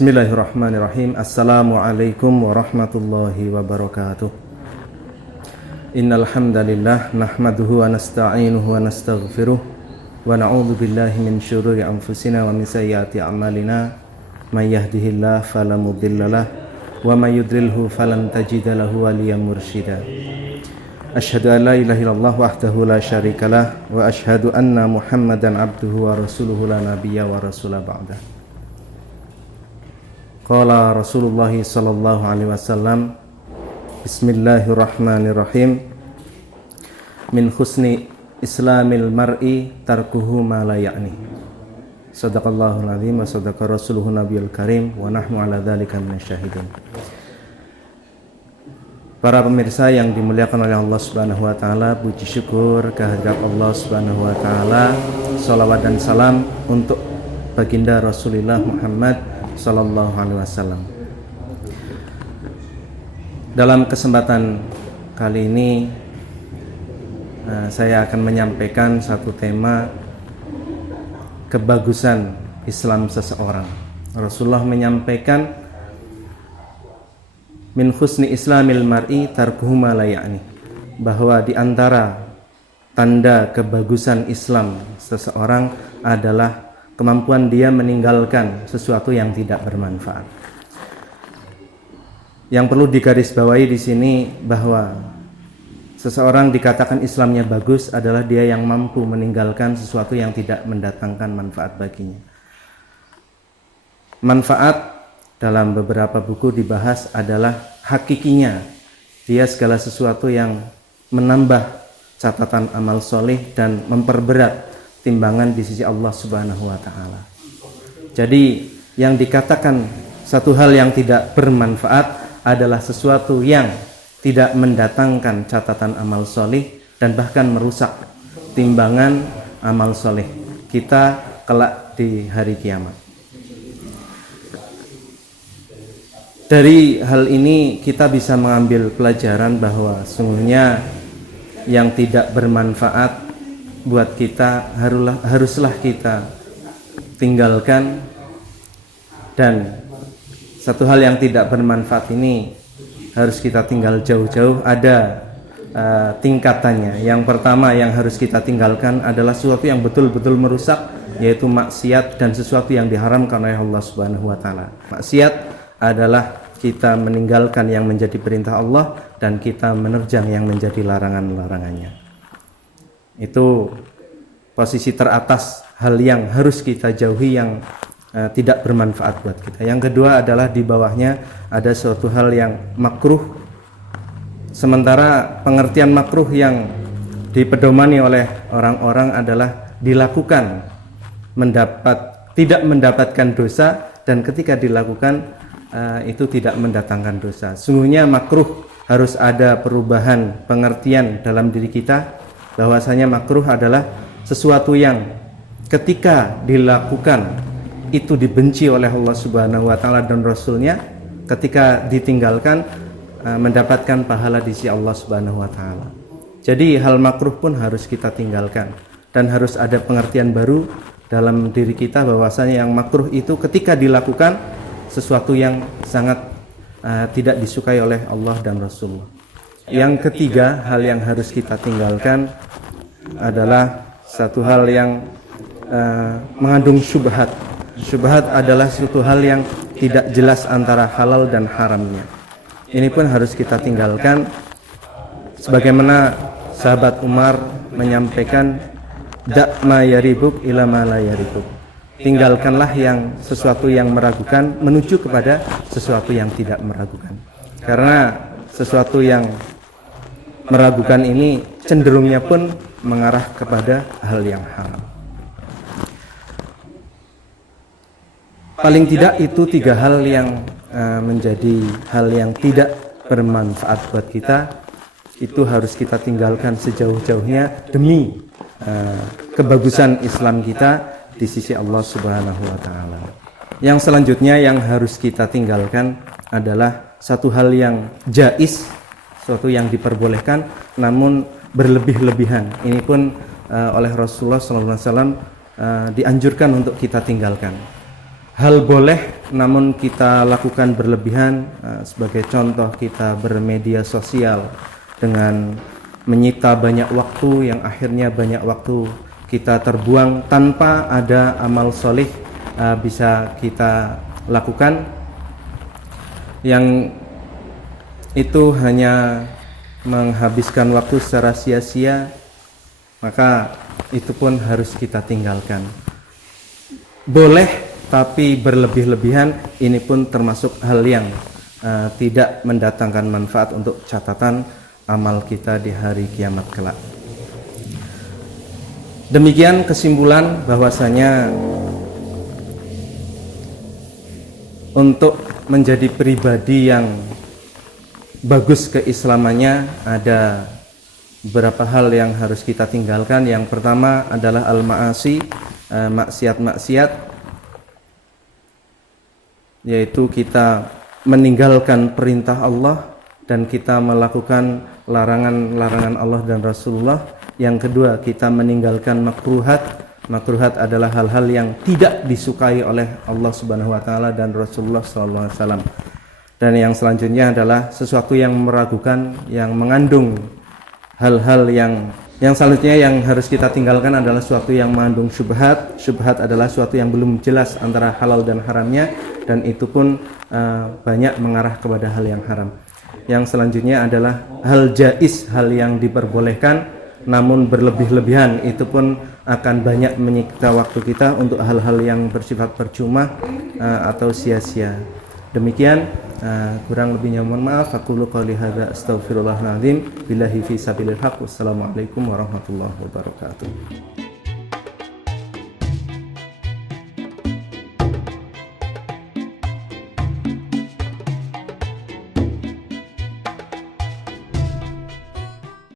Bismillahirrahmanirrahim. Assalamualaikum warahmatullahi wabarakatuh. Innal hamdalillah nahmaduhu wa nasta'inuhu wa nastaghfiruh wa na'udzu billahi min syururi anfusina wa min sayyiati a'malina. May yahdihillahu fala mudhillalah wa may yudlilhu falan tajida lahu waliyyan mursyida. Asyhadu an la ilaha illallah wahdahu la syarikalah wa asyhadu anna Muhammadan abduhu wa rasuluhu la nabiyya wa rasula ba'da. Qala Rasulullah sallallahu alaihi wasallam, Bismillahirrahmanirrahim. Min husni islamil mar'i tarkuhu ma la ya'ni. Shadaqallahul azim wa shadaqa rasuluhu nabiyul karim wa nahnu ala dzalika minasyahidin. Para pemirsa yang dimuliakan oleh Allah Subhanahu wa taala, puji syukur kehadirat Allah Subhanahu wa taala, salawat dan salam untuk baginda Rasulullah Muhammad sallallahu alaihi wasallam. Dalam kesempatan kali ini saya akan menyampaikan satu tema kebagusan Islam seseorang. Rasulullah menyampaikan min husni islamil mar'i tarkuhu ma la ya'ni, bahwa di antara tanda kebagusan Islam seseorang adalah kemampuan dia meninggalkan sesuatu yang tidak bermanfaat. Yang perlu digarisbawahi di sini bahwa seseorang dikatakan Islamnya bagus adalah dia yang mampu meninggalkan sesuatu yang tidak mendatangkan manfaat baginya. Manfaat dalam beberapa buku dibahas adalah hakikinya, dia segala sesuatu yang menambah catatan amal soleh dan memperberat timbangan di sisi Allah Subhanahu wa taala. Jadi yang dikatakan satu hal yang tidak bermanfaat adalah sesuatu yang tidak mendatangkan catatan amal soleh dan bahkan merusak timbangan amal soleh kita kelak di hari kiamat. Dari hal ini kita bisa mengambil pelajaran bahwa sungguhnya yang tidak bermanfaat buat kita haruslah kita tinggalkan, dan satu hal yang tidak bermanfaat ini harus kita tinggal jauh-jauh. Ada tingkatannya. Yang pertama yang harus kita tinggalkan adalah sesuatu yang betul-betul merusak, yaitu maksiat dan sesuatu yang diharamkan oleh Allah Subhanahu wa taala. Maksiat adalah kita meninggalkan yang menjadi perintah Allah dan kita menerjang yang menjadi larangan-larangannya. Itu posisi teratas hal yang harus kita jauhi, yang tidak bermanfaat buat kita. Yang kedua adalah di bawahnya ada suatu hal yang makruh. Sementara pengertian makruh yang dipedomani oleh orang-orang adalah dilakukan tidak mendapatkan dosa, dan ketika dilakukan itu tidak mendatangkan dosa. Sungguhnya makruh harus ada perubahan pengertian dalam diri kita, bahwasanya makruh adalah sesuatu yang ketika dilakukan itu dibenci oleh Allah Subhanahu wa taala dan Rasulnya, ketika ditinggalkan mendapatkan pahala di sisi Allah Subhanahu wa taala. Jadi hal makruh pun harus kita tinggalkan, dan harus ada pengertian baru dalam diri kita bahwasanya yang makruh itu ketika dilakukan sesuatu yang sangat tidak disukai oleh Allah dan Rasulullah. Yang ketiga, hal yang harus kita tinggalkan adalah satu hal yang mengandung syubhat. Syubhat adalah suatu hal yang tidak jelas antara halal dan haramnya. Ini pun harus kita tinggalkan, sebagaimana sahabat Umar menyampaikan, da' ma yaribuk ila ma la yaribuk. Tinggalkanlah yang sesuatu yang meragukan menuju kepada sesuatu yang tidak meragukan. Karena sesuatu yang meragukan ini cenderungnya pun mengarah kepada hal yang haram. Paling tidak itu tiga hal yang menjadi hal yang tidak bermanfaat buat kita. Itu harus kita tinggalkan sejauh-jauhnya demi kebagusan Islam kita di sisi Allah Subhanahu wa taala. Yang selanjutnya yang harus kita tinggalkan adalah satu hal yang jaiz, suatu yang diperbolehkan namun berlebih-lebihan. Ini pun oleh Rasulullah SAW dianjurkan untuk kita tinggalkan. hal boleh namun kita lakukan berlebihan. Sebagai contoh, kita bermedia sosial dengan menyita banyak waktu yang akhirnya banyak waktu kita terbuang tanpa ada amal solih bisa kita lakukan, yang itu hanya menghabiskan waktu secara sia-sia, maka itu pun harus kita tinggalkan. Boleh tapi berlebih-lebihan, ini pun termasuk hal yang tidak mendatangkan manfaat untuk catatan amal kita di hari kiamat kelak. Demikian kesimpulan bahwasanya untuk menjadi pribadi yang bagus keislamannya ada beberapa hal yang harus kita tinggalkan. Yang pertama adalah al-ma'asi, maksiat-maksiat, yaitu kita meninggalkan perintah Allah dan kita melakukan larangan-larangan Allah dan Rasulullah. Yang kedua, kita meninggalkan makruhat. Makruhat adalah hal-hal yang tidak disukai oleh Allah Subhanahu wa taala dan Rasulullah sallallahu alaihi wasallam. Dan yang selanjutnya adalah sesuatu yang meragukan, yang mengandung hal-hal yang selanjutnya yang harus kita tinggalkan adalah sesuatu yang mengandung syubhat. Syubhat adalah sesuatu yang belum jelas antara halal dan haramnya, dan itu pun banyak mengarah kepada hal yang haram. Yang selanjutnya adalah hal jaiz, hal yang diperbolehkan namun berlebih-lebihan, itu pun akan banyak menyita waktu kita untuk hal-hal yang bersifat percuma atau sia-sia. Demikian, kurang lebihnya mohon maaf. Aqulu qouli hadza astaghfirullahal azim billahi fi sabilil haq. Wassalamualaikum warahmatullahi wabarakatuh.